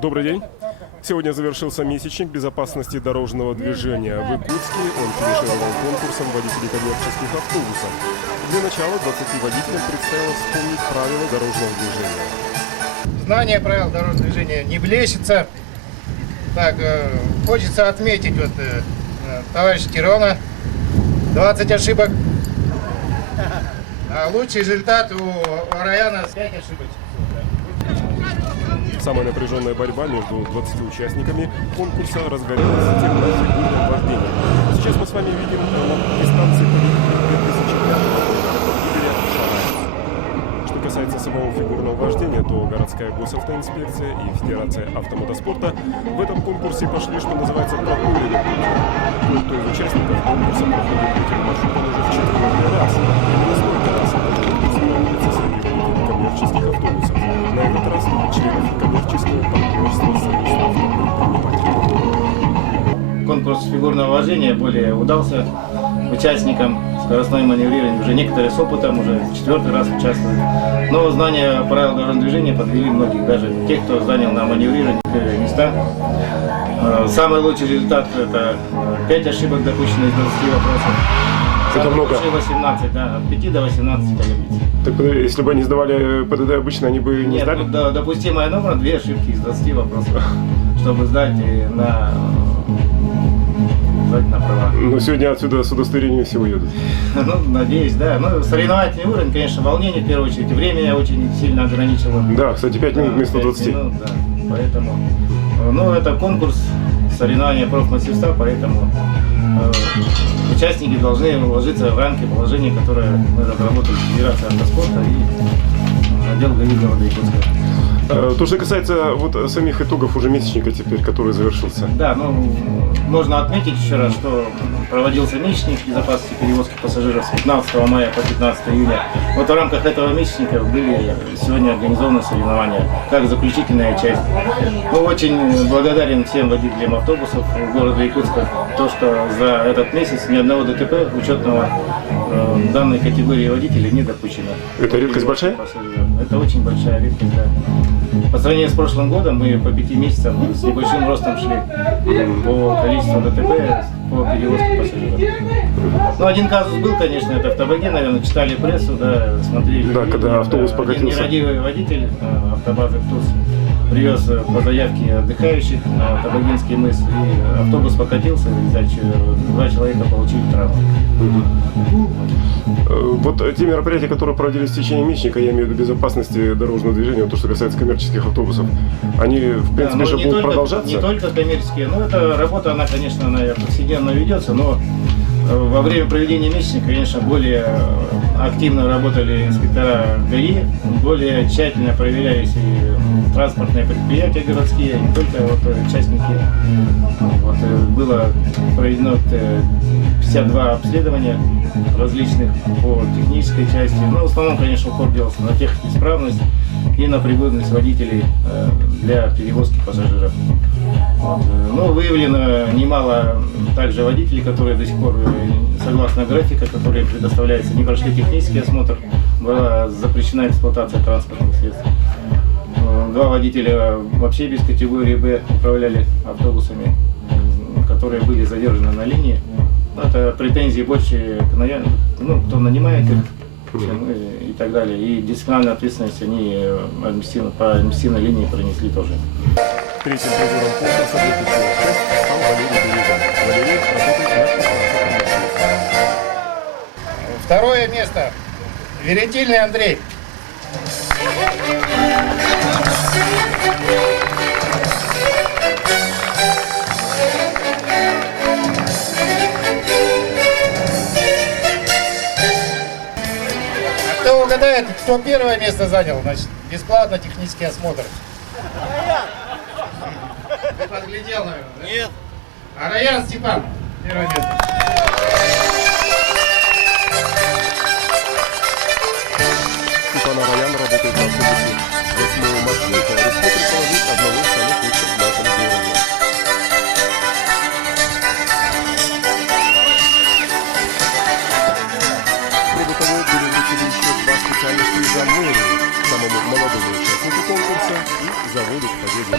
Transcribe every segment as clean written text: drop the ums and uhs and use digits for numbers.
Добрый день. Сегодня завершился месячник безопасности дорожного движения в Иркутске. Он финишировал конкурсом водителей коммерческих автобусов. Для начала 20 водителям предстояло вспомнить правила дорожного движения. Знание правил дорожного движения не блещется. Так, хочется отметить товарищ Кирона, 20 ошибок. А лучший результат у Раяна 5 ошибок. Самая напряженная борьба между 20 участниками конкурса разгорелась затем на фигурном вождении. Сейчас мы с вами видим на дистанции победителя 2005 года Игоря Шараева. Что касается самого фигурного вождения, то городская госавтоинспекция и Федерация автомотоспорта в этом конкурсе пошли, что называется, проторенным путем. Кто из участников конкурса проходит этим маршрутом уже в 4-й раз. Не столько раз представляется среди водителей коммерческих автобусов. На этот раз членов коммерческого партнерства «Союз автопредпринимателей». Конкурс фигурного вождения более удался участникам. Скоростное маневрирование уже некоторые с опытом, уже 4-й раз участвуют. Но знания правил дорожного движения подвели многих, даже тех, кто занял на маневрировании первые места. Самый лучший результат – это 5 ошибок, допущенных из 20 вопросов. Это много. 18, да, от 5 до 18 колеблется. Так если бы они сдавали ПДД обычно, они бы не сдали? Нет, допустимая норма 2 ошибки из 20 вопросов, чтобы сдать на права. Но сегодня отсюда с удостоверением все уедут. Ну, надеюсь, да. Ну, соревновательный уровень, конечно, волнение в первую очередь. Время я очень сильно ограничивал. Да, кстати, 5 минут вместо 20. Минут, да. Поэтому, ну, это конкурс соревнования профмастерства, поэтому участники должны вложиться в рамки положения, которые мы разработали Федерация автоспорта и отдел ГАИ города Иркутска. То, что касается вот самих итогов уже месячника теперь, который завершился. Да, ну, можно отметить еще раз, что проводился месячник безопасности перевозки пассажиров с 15 мая по 15 июня. Вот в рамках этого месячника были сегодня организованы соревнования, как заключительная часть. Ну, очень благодарен всем водителям автобусов города Иркутска, то, что за этот месяц ни одного ДТП учетного данной категории водителей не допущено. Это редкость большая? Это очень большая редкость, да. По сравнению с прошлым годом мы по 5 месяцам с небольшим ростом шли по количеству ДТП по перевозке пассажиров. Ну, один казус был, конечно, это в Табаге, наверное, читали прессу, да, смотрели. Да, когда автобус покатился. Один нерадивый водитель автобазы «Птус» привез по заявке отдыхающих на Табагинский мыс, и автобус покатился, и 2 человека получили травму. Вот те мероприятия, которые проводились в течение месячника, я имею в виду безопасности дорожного движения, то, что касается коммерческих автобусов, они, в принципе, же будут продолжаться? Не только коммерческие, но эта работа, она, конечно, повседневно ведется, но во время проведения месячника, конечно, более активно работали инспектора ГАИ, более тщательно проверялись и транспортные предприятия городские, не только участники. Вот, было проведено 52 обследования различных по технической части. Но в основном, конечно, упор делался на техисправность и на пригодность водителей для перевозки пассажиров. Вот. Ну, выявлено немало также водителей, которые до сих пор, согласно графика, которые предоставляется, не прошли технический осмотр, была запрещена эксплуатация транспортных средств. 2 водителя вообще без категории Б управляли автобусами, которые были задержаны на линии. Это претензии больше к кто нанимает их и так далее. И дисциплинарную ответственность они по административной линии пронесли тоже. Третьим призером конкурса 2006 стал Валерий Березин. Валерий работает на Второе место. Веретильный Андрей. Кто угадает, кто первое место занял, значит, бесплатно технический осмотр. Ты подглядел, наверное? Да? Нет. А Раян Степан, первое место. Степан Араян работает на автобусе 8 маршрута. Рискует предположить одного из самых лучших в нашем городе. Кроме того, были вручены еще 2 специальных приза мэрии. самому молодому участнику конкурса и заводит к победе.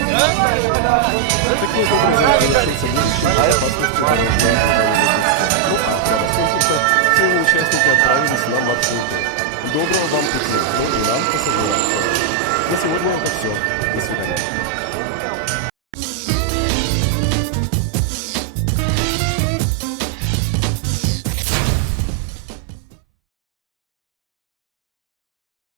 Таким образом завершился будущий опасности дорожного Ну а прямо с конкурса все участники отправились на маршруты. Доброго вам пути, ну и нам, пассажирам. На сегодня это все. До свидания.